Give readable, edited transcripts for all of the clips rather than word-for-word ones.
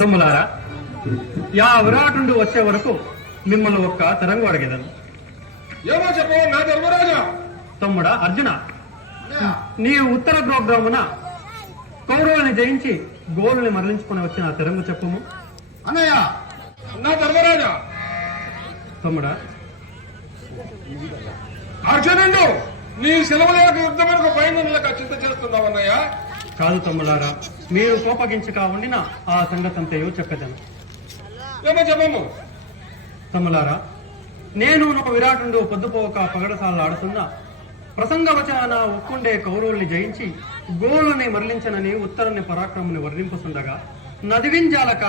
తమ్ములారా, yeah విరాటుండు వచ్చే వరకు మిమ్మల్ని ఒక్క తరంగు అడిగేదను. ఏమో చెప్పు నా ధర్మరాజా. తమ్ముడా అర్జున, నీ ఉత్తర గ్రోగ్రామున కౌరవుల్ని జయించి గోలుని మరలించుకుని వచ్చిన తెరంగు చెప్పుము. అన్నయ్య నా ధర్మరాజా. తమ్ముడా అర్జునుడు నీ సెలవులకు యుద్ధములకు పైన చింత చేస్తున్నావు అన్నయ్య. కాదు తమ్ములారా, మీరు కోపగించక ఉండిన ఆ సంగతంతయో చెప్పేదను. ఏమో చెప్పము. తమ్ములారా, నేను ఒక విరాటుండు పొద్దుపోక పగడసాలు ఆడుతున్నా ప్రసంగవచన ఒక్కుండే కౌరవుల్ని జయించి గోలుని మరలించనని ఉత్తరాన్ని పరాక్రముని వర్ణింపుతుండగా నదివింజాలక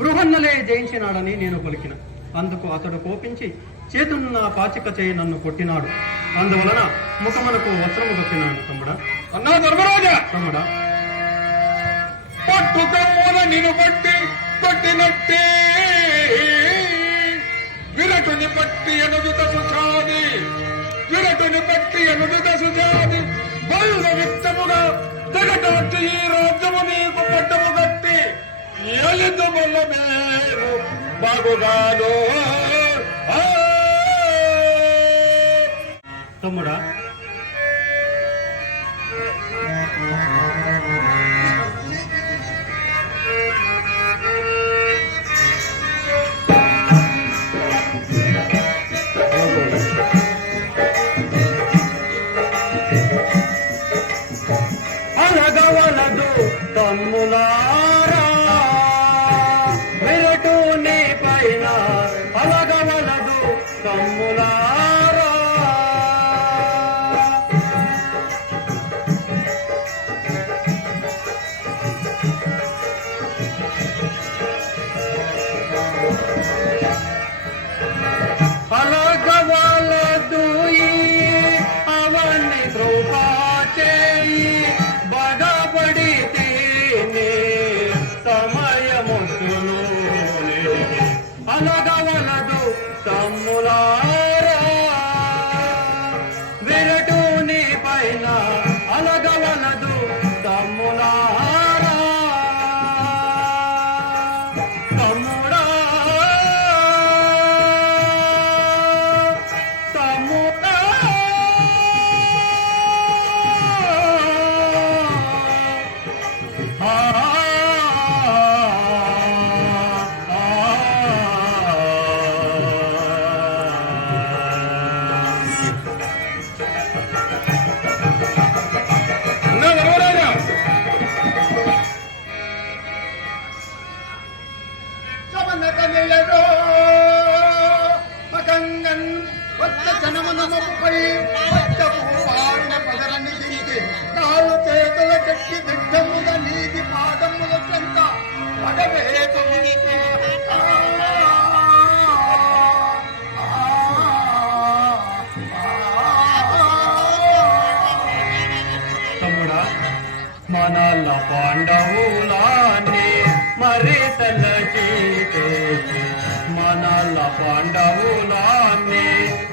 బృహన్నలే జయించినాడని నేను పలికిన. అందుకు అతడు కోపించి చేతున్న పాచిక చేయి నన్ను కొట్టినాడు. అందువలన ముఖమునకు వస్త్రము కొట్టినాడు. తమ్ముడా అన్నా ధర్మరాజా. తమ్ముడా పట్టుకమ్మున నిన్ను పట్టి పట్టినట్టే విరటుని పట్టి ఎనుదుత సుచాది విరటుని పట్టి ఎనుదుత సుచాది బల్ల విత్తముగా జగటాచి ఈ రాజ్యము నీకు పట్టము కట్టి ఏలిదు బల్ల మీరు బాగుగాను. తమ్ముడా అలగవలదు తమ్ములారా విరటుని పైన అలగవలదు తమ్ములారా. అలగవలదు అవన్నీ కృపాచేయి బగపడితే సమయమును అలగవలదు తమ్ములారా విరటుని పైన అలగవలదు తమ్ములారా. తమ్ముడా తమ్ముడా అన్నా ధర్మరాజా. కాలు చేతుల చెట్టి దిట్టముగా నీటి పాదముల చెంత తమ్ముడా మనల పాండవులాన్ని మరి తలచి మనల పాండవులాన్ని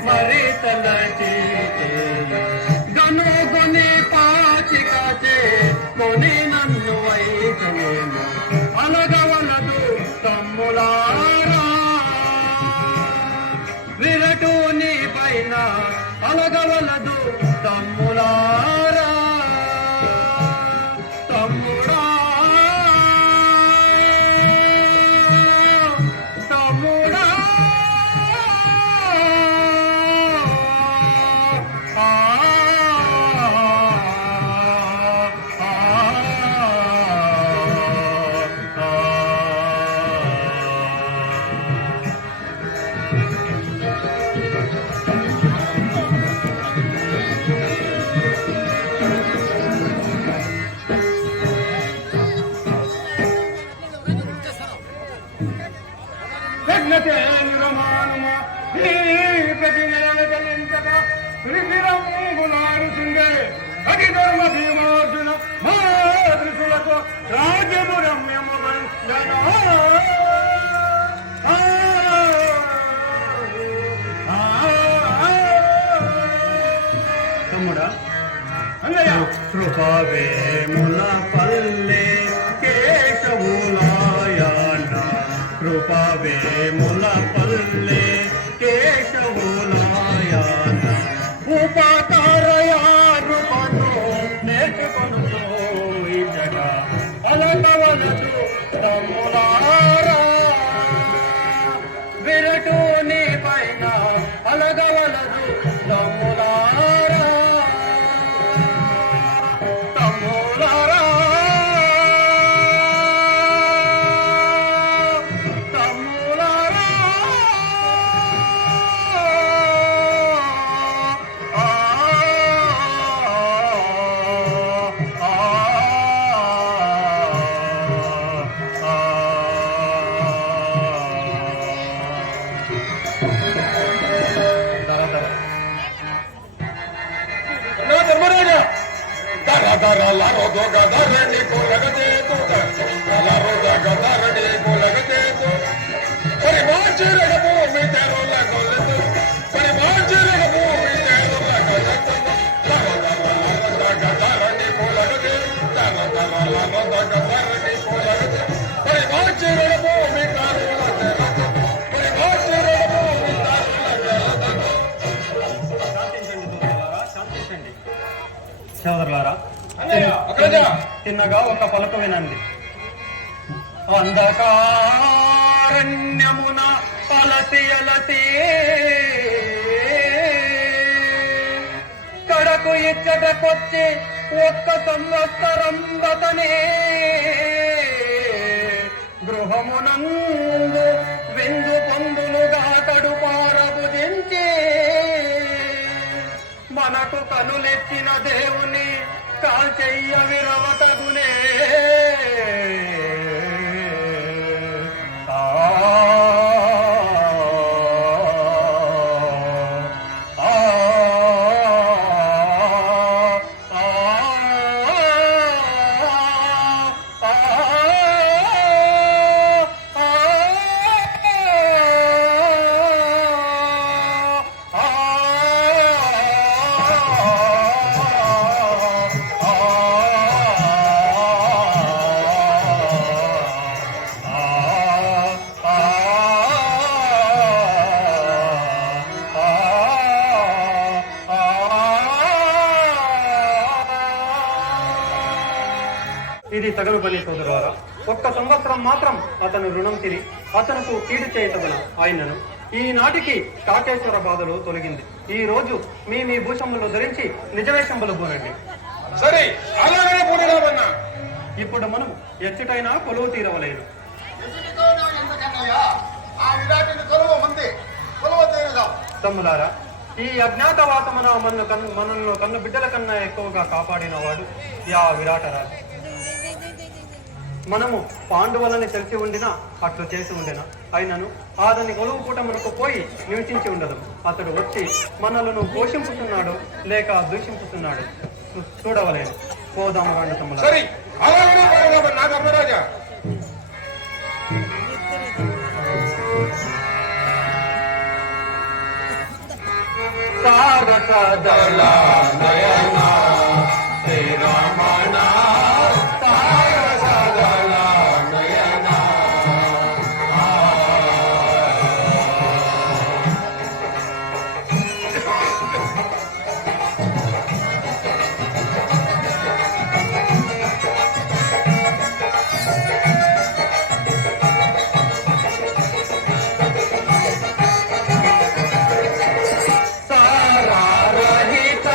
మరి తలచి గనుగొని పాచికచే కొని నన్ను వైకలేను అలగవలదు తమ్ములారా విరటుని పైన అలగవలదు తమ్ములారా. తమ్ముడా తమ్ముడా అధిధర్మ భీమార్జున మాతృశులకు రాజ్యము రమ్యము తమ్ముడా అన్నయ్య. కృపవేముల పల్లె కేశవులాయండ వేముల పల్లె కేశవులాయాన ఉపకారయారుపను నేర్చుకొను ఇచ్చట అలకవలదు తమ్ములారా విరటు నీ పైన అలగవలదు తమ్ములారా తమ్ములారా తమ్ములారా నా ధర్మరాజా దర దర లారో దోగ దరణి పోలగతే తోట లారో దగ దరణి పోలగతే తో పరిమార్చరగ భూమి తెరోల గొల్లెతో పరిమార్చరగ భూమి తెరోల గొల్లెతో దర దర లారో దగ దరణి పోలగతే దర దర లారో దగ దరణి పోలగతే పరిమార్చరగ భూమి తెరోల గొల్లెతో పరిమార్చరగ భూమి తెరోల గొల్లెతో శాంతించండి సోదరులారా అన్నయ్య అగ్రజ తిన్నగా ఒక పలుకు వినండి అంధకారణ్యమున అలసి కడకు ఇచ్చటకొచ్చి ఒక్క సంవత్సరం బతనే గృహమునందు విందు పొందులుగా కడుపారబుదించి మనకు కనులెచ్చిన దేవుని కాల్చెయ్య విరవతగునే ఇది తగలు పని సోదరులారా ఒక్క సంవత్సరం మాత్రం అతను రుణం తిరి అతనుకు కీడు చేయతగున ఆయనను ఈనాటికి కాకేశ్వర బాధలు తొలగింది. ఈ రోజు మీ భూషములు ధరించి నిజవేషంబులు పోనండి. సరే అలాగనే పూడిరామన్నా. ఇప్పుడు మనం ఎచ్చటైనా కొలువు తీరవలేదు. తమ్ములారా ఈ అజ్ఞాతవాసమున మనల్ని కన్ను బిడ్డల కన్నా ఎక్కువగా కాపాడిన వాడు యా విరాటరాజు. మనము పాండవులని తెలిసి ఉండినా అట్లు చేసి ఉండినా అయినను అతని కొలువు పూట మనకు పోయి నివసించి ఉండదు. అతడు వచ్చి మనలను పోషింపుతున్నాడు లేక దూషింపుతున్నాడు చూడవలేదు. పోదాము రండి తమ్ములారా. సరే అలాగనే పూడిరామన్నా ధర్మరాజా. సారసదళ నయన శ్రీరమణ సారసదళ నయన సారరహిత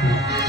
యుద్ధం